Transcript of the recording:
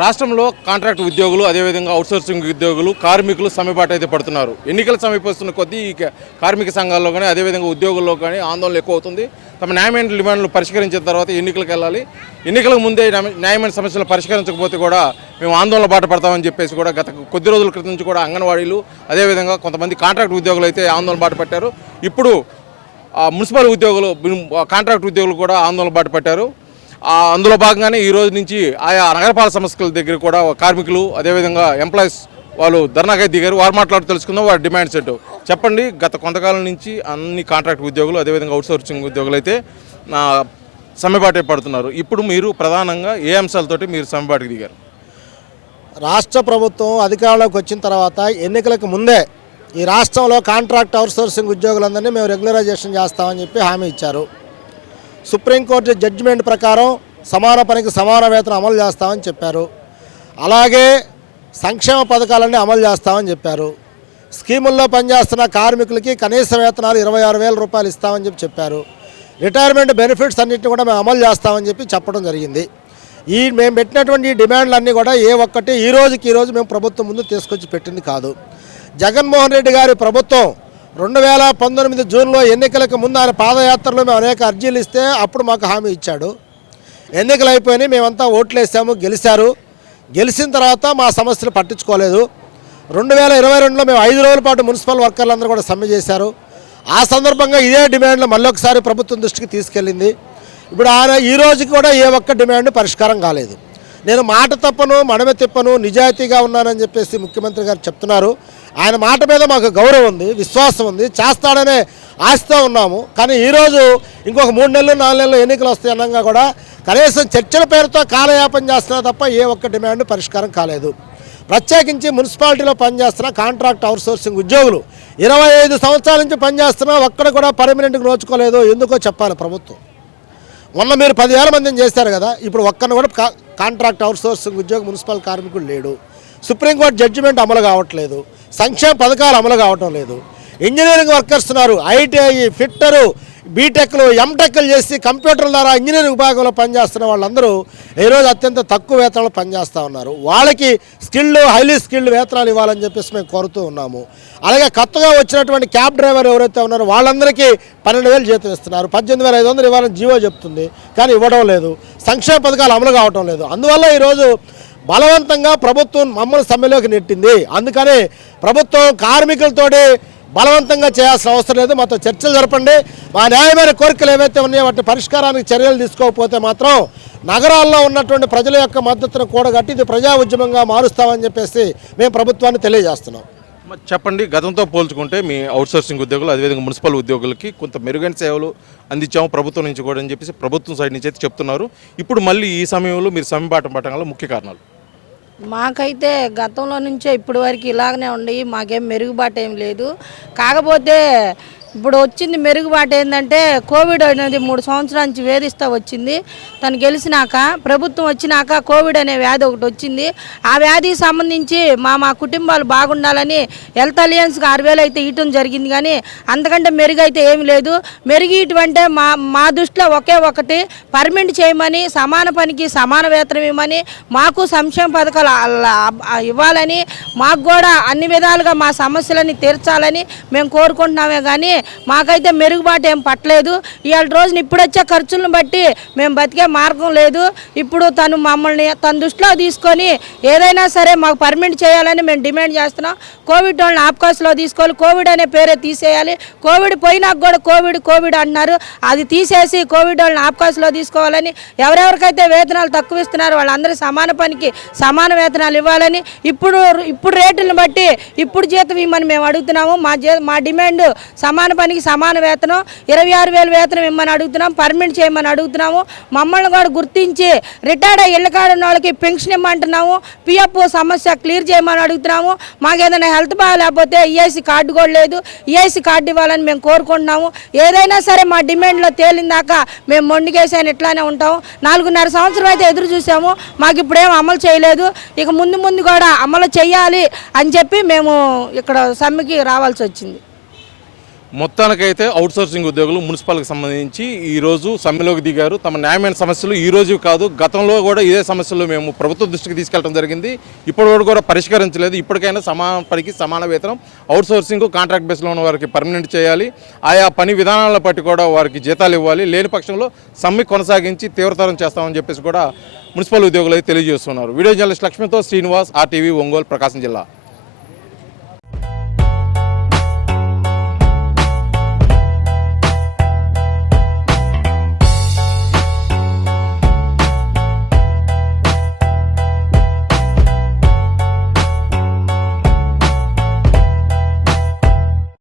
రాష్ట్రంలో కాంట్రాక్ట్ ఉద్యోగులు అదేవిధంగా అవుట్సోర్సింగ్ ఉద్యోగులు కార్మికులు సమ్మెబాటు అయితే పడుతున్నారు. ఎన్నికలు సమీపిస్తున్న కొద్దీ ఈ కార్మిక సంఘాల్లో కానీ అదేవిధంగా ఉద్యోగుల్లో కానీ ఆందోళన ఎక్కువ అవుతుంది. తమ న్యాయమైన డిమాండ్లు పరిష్కరించిన తర్వాత ఎన్నికలకు వెళ్ళాలి, ఎన్నికలకు ముందే న్యాయమైన సమస్యలు పరిష్కరించకపోతే కూడా మేము ఆందోళన బాట పడతామని చెప్పేసి కూడా గత కొద్ది రోజుల క్రితం నుంచి కూడా అంగన్వాడీలు అదేవిధంగా కొంతమంది కాంట్రాక్ట్ ఉద్యోగులు అయితే ఆందోళన బాట పట్టారు. ఇప్పుడు మున్సిపల్ ఉద్యోగులు కాంట్రాక్ట్ ఉద్యోగులు కూడా ఆందోళన బాట పట్టారు. అందులో భాగంగానే ఈ రోజు నుంచి ఆయా నగరపాలక సంస్థల దగ్గర కూడా కార్మికులు అదేవిధంగా ఎంప్లాయీస్ వాళ్ళు ధర్నాకై దిగారు. వారు మాట్లాడి తెలుసుకుందాం వారి డిమాండ్స్ ఏంటో. చెప్పండి, గత కొంతకాలం నుంచి అన్ని కాంట్రాక్ట్ ఉద్యోగులు అదేవిధంగా అవుట్సోర్సింగ్ ఉద్యోగులు అయితే సమ్మెబాటే పడుతున్నారు. ఇప్పుడు మీరు ప్రధానంగా ఏ అంశాలతోటి మీరు సమ్మెబాటుకి దిగారు? రాష్ట్ర ప్రభుత్వం అధికారంలోకి వచ్చిన తర్వాత ఎన్నికలకు ముందే ఈ రాష్ట్రంలో కాంట్రాక్ట్ అవుట్సోర్సింగ్ ఉద్యోగులందరినీ మేము రెగ్యులరైజేషన్ చేస్తామని చెప్పి హామీ ఇచ్చారు. సుప్రీంకోర్టు జడ్జిమెంట్ ప్రకారం సమాన పనికి సమాన వేతనం అమలు చేస్తామని చెప్పారు. అలాగే సంక్షేమ పథకాలన్నీ అమలు చేస్తామని చెప్పారు. స్కీముల్లో పనిచేస్తున్న కార్మికులకి కనీస వేతనాలు 26,000 రూపాయలు ఇస్తామని చెప్పారు. రిటైర్మెంట్ బెనిఫిట్స్ అన్నింటినీ కూడా మేము అమలు చేస్తామని చెప్పడం జరిగింది. మేము పెట్టినటువంటి డిమాండ్లన్నీ కూడా ఏ ఒక్కటి ఈ రోజు మేము ప్రభుత్వం ముందు తీసుకొచ్చి పెట్టింది కాదు. జగన్మోహన్ రెడ్డి గారి ప్రభుత్వం 2019 జూన్లో ఎన్నికలకు ముందు ఆయన పాదయాత్రలో మేము అనేక అర్జీలు ఇస్తే అప్పుడు మాకు హామీ ఇచ్చాడు. ఎన్నికలు అయిపోయినాయి, మేమంతా ఓట్లు వేసాము, గెలిచారు. గెలిచిన తర్వాత మా సమస్యలు పట్టించుకోలేదు. 2022లో మేము 5 రోజుల పాటు మున్సిపల్ వర్కర్లందరూ కూడా సమ్మె చేశారు. ఆ సందర్భంగా ఇదే డిమాండ్లు మళ్ళొకసారి ప్రభుత్వం దృష్టికి తీసుకెళ్ళింది. ఇప్పుడు ఆయన ఈ రోజుకి కూడా ఏ ఒక్క డిమాండ్ పరిష్కారం కాలేదు. నేను మాట తప్పను, మడమ తిప్పను, నిజాయితీగా ఉన్నానని చెప్పేసి ముఖ్యమంత్రి గారు చెప్తున్నారు. ఆయన మాట మీద మాకు గౌరవం ఉంది, విశ్వాసం ఉంది, చేస్తాడనే ఆశతో ఉన్నాము. కానీ ఈరోజు ఇంకొక 3 నెలలు 4 నెలలు ఎన్నికలు వస్తాయి అన్నాగా కూడా కనీసం చర్చల పేరుతో కాలయాపన చేస్తున్నా తప్ప ఏ ఒక్క డిమాండ్ పరిష్కారం కాలేదు. ప్రత్యేకించి మున్సిపాలిటీలో పనిచేస్తున్న కాంట్రాక్ట్ అవుట్సోర్సింగ్ ఉద్యోగులు 25 సంవత్సరాల నుంచి పనిచేస్తున్నా ఒక్కడ కూడా పర్మనెంట్కి నోచుకోలేదు. ఎందుకో చెప్పాలి ప్రభుత్వం. మొన్న మీరు 10,000 మందిని చేశారు కదా, ఇప్పుడు ఒక్కరిని కూడా కాంట్రాక్ట్ అవుట్సోర్సింగ్ ఉద్యోగ మున్సిపల్ కార్మికులు లేడు. సుప్రీంకోర్టు జడ్జిమెంట్ అమలు కావట్లేదు, సంక్షేమ పథకాలు అమలు కావటం లేదు. ఇంజనీరింగ్ వర్కర్స్ ఉన్నారు, ఐటీఐ, ఫిట్టరు, బీటెక్లు, ఎంటెక్లు చేసి కంప్యూటర్ల ద్వారా ఇంజనీరింగ్ విభాగంలో పనిచేస్తున్న వాళ్ళందరూ ఈరోజు అత్యంత తక్కువ వేతనాలు పనిచేస్తూ ఉన్నారు. వాళ్ళకి హైలీ స్కిల్డ్ వేతనాలు ఇవ్వాలని చెప్పేసి మేము కోరుతూ ఉన్నాము. అలాగే కొత్తగా వచ్చినటువంటి క్యాబ్ డ్రైవర్ ఎవరైతే ఉన్నారో వాళ్ళందరికీ 12,000 జీతం ఇస్తున్నారు. 18,500 ఇవ్వాలని జీవో చెప్తుంది, కానీ ఇవ్వడం లేదు. సంక్షేమ పథకాలు అమలు కావటం లేదు. అందువల్ల ఈరోజు బలవంతంగా ప్రభుత్వం మమ్మల్ని సమ్మెలోకి నెట్టింది. అందుకని ప్రభుత్వం కార్మికులతోటి బలవంతంగా చేయాల్సిన అవసరం లేదు. మాతో చర్చలు జరపండి. మా న్యాయమైన కోరికలు ఏవైతే ఉన్నాయో వాటి పరిష్కారానికి చర్యలు తీసుకోకపోతే మాత్రం నగరాల్లో ఉన్నటువంటి ప్రజల యొక్క మద్దతును కూడగట్టి ఇది ప్రజా ఉద్యమంగా మారుస్తామని చెప్పేసి మేము ప్రభుత్వాన్ని తెలియజేస్తున్నాం. చెప్పండి, గతంతో పోల్చుకుంటే మీ అవుట్సోర్సింగ్ ఉద్యోగులు అదేవిధంగా మున్సిపల్ ఉద్యోగులకి కొంత మెరుగైన సేవలు అందించాము ప్రభుత్వం నుంచి కూడా అని చెప్పేసి ప్రభుత్వం సైడ్ నుంచి అయితే చెప్తున్నారు. ఇప్పుడు మళ్ళీ ఈ సమయంలో మీరు సమ్మెబాట పట్టడంలో ముఖ్య కారణాలు? మాకైతే గతంలో నుంచే ఇప్పటి వరకు ఇలాగనే ఉండి మాకేం మెరుగుబాటు ఏం లేదు. కాకపోతే ఇప్పుడు వచ్చింది మెరుగుబాటు ఏంటంటే కోవిడ్ అనేది 3 సంవత్సరాల నుంచి వేధిస్తూ వచ్చింది. తను గెలిచినాక ప్రభుత్వం వచ్చినాక కోవిడ్ అనే వ్యాధి ఒకటి వచ్చింది. ఆ వ్యాధికి సంబంధించి మా కుటుంబాలు బాగుండాలని హెల్త్ అలయన్స్కి 6,000 అయితే ఇవ్వటం జరిగింది. కానీ అంతకంటే మెరుగైతే ఏమి లేదు. మెరుగిటువంటి మా దృష్టిలో ఒకే ఒకటి పర్మనెంట్ చేయమని, సమాన పనికి సమాన వేతనం ఇవ్వమని, మాకు సంక్షేమ పథకాలు ఇవ్వాలని, మాకు కూడా అన్ని విధాలుగా మా సమస్యలని తీర్చాలని మేము కోరుకుంటున్నామే. కానీ మాకైతే మెరుగుబాటు ఏం పట్టలేదు. ఇవాళ రోజున ఇప్పుడు వచ్చే ఖర్చులను బట్టి మేము బతికే మార్గం లేదు. ఇప్పుడు తను మమ్మల్ని తన దృష్టిలో తీసుకొని ఏదైనా సరే మాకు పర్మనెంట్ చేయాలని మేము డిమాండ్ చేస్తున్నాం. కోవిడ్ వాళ్ళని ఆప్కాస్లో తీసుకోవాలి, కోవిడ్ అనే పేరే తీసేయాలి. కోవిడ్ పోయినాక కూడా కోవిడ్ అంటున్నారు, అది తీసేసి కోవిడ్ వాళ్ళని ఆప్కాస్లో తీసుకోవాలని, ఎవరెవరికైతే వేతనాలు తక్కువ ఇస్తున్నారో వాళ్ళందరూ సమాన పనికి సమాన వేతనాలు ఇవ్వాలని, ఇప్పుడు రేట్లను బట్టి ఇప్పుడు జీతం ఇవ్వమని మేము అడుగుతున్నాము. మా డిమాండ్ సమాన పనికి సమాన వేతనం, 26,000 వేతనం ఇమ్మని అడుగుతున్నాం, పర్మనెంట్ చేయమని అడుగుతున్నాము. మమ్మల్ని కూడా గుర్తించి రిటైర్డ్ అయ్యి ఇళ్ళ కాడ ఉన్న వాళ్ళకి పెన్షన్ ఇమ్మంటున్నాము. పిఎఫ్ సమస్య క్లియర్ చేయమని అడుగుతున్నాము. మాకు ఏదైనా హెల్త్ బాగాలేకపోతే ఈఎస్సీ కార్డు కూడా లేదు, ఈఎస్సీ కార్డు ఇవ్వాలని మేము కోరుకుంటున్నాము. ఏదైనా సరే మా డిమాండ్లో తేలిందాక మేము మొండికేసాను ఇట్లానే ఉంటాము. 4.5 సంవత్సరం అయితే ఎదురు చూసాము, మాకు ఇప్పుడేం అమలు చేయలేదు. ఇక ముందు కూడా అమలు చేయాలి అని చెప్పి మేము ఇక్కడ సమ్మెకి రావాల్సి వచ్చింది. మొత్తానికైతే అవుట్సోర్సింగ్ ఉద్యోగులు మున్సిపల్కి సంబంధించి ఈరోజు సమ్మెలోకి దిగారు. తమ న్యాయమైన సమస్యలు ఈ రోజు కాదు, గతంలో కూడా ఇదే సమస్యలు మేము ప్రభుత్వ దృష్టికి తీసుకెళ్ళడం జరిగింది. ఇప్పటివరకు కూడా పరిష్కరించలేదు. ఇప్పటికైనా సమాన పనికి సమాన వేతనం, అవుట్సోర్సింగ్ కాంట్రాక్ట్ బేస్లో ఉన్న వారికి పర్మనెంట్ చేయాలి. ఆయా పని విధానాలను బట్టి కూడా వారికి జీతాలు ఇవ్వాలి. లేని పక్షంలో సమ్మె కొనసాగించి తీవ్రతరం చేస్తామని చెప్పేసి కూడా మున్సిపల్ ఉద్యోగులు అయితే తెలియజేస్తున్నారు. వీడియో జర్నలిస్ట్ లక్ష్మితో శ్రీనివాస్, RTV ఒంగోలు, ప్రకాశం జిల్లా.